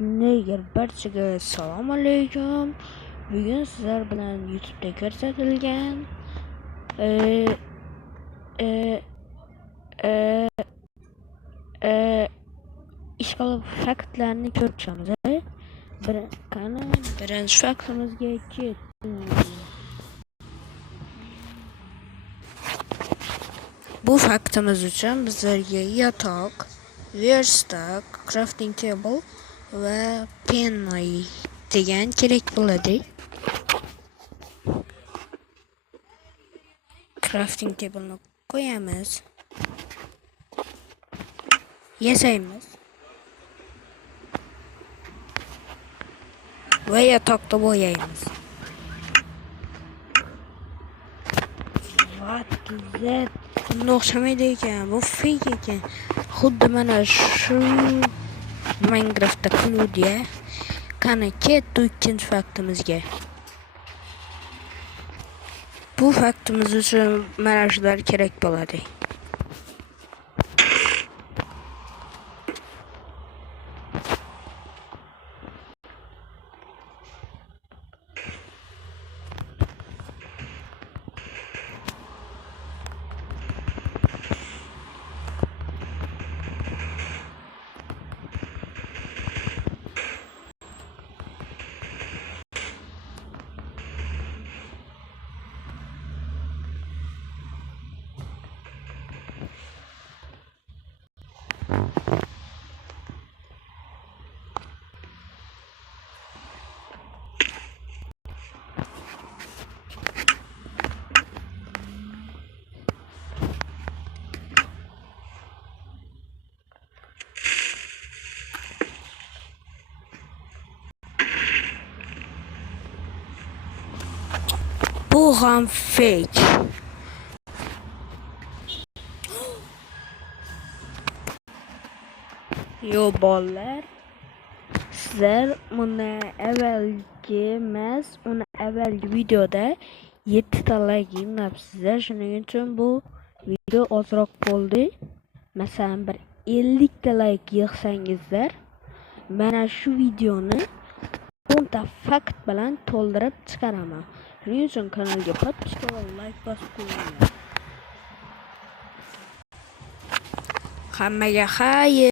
Nega barchaga assalomu alaykum. Bugun sizlar bilan YouTube'da ko'rsatilgan ishqilib faktlarni ko'rib chiqamiz. Birinchi faktimizga ketdik. Bu faktimiz uchun bizlarga yotoq, verstak, crafting table va penny degan kerak bo'ladi. Crafting table'ni qo'yamiz, yasaymiz va yotoqni bo'yaymiz. Bunga o'xshamaydi ekan, bu fake ekan. Xuddi mana shu Minecraftda qiluvdi-ya. Qani ketdik ikkinchi faktimizga. Bu faktimiz uchun mana shular kerak bo'ladi. Bu ham fake. Yo bolalar, sizlar buni avvalgi videoda 7 ta like yig'nabsizlar. Shuning uchun bu video ozroq bo'ldi. Masalan, bir 50 ta like yig'sangizlar, mana shu videoni 10 ta fakt bilan to'ldirib chiqaraman. Shuning uchun kanalga podpiska va like bosib qo'yinglar. Hammaga xayr.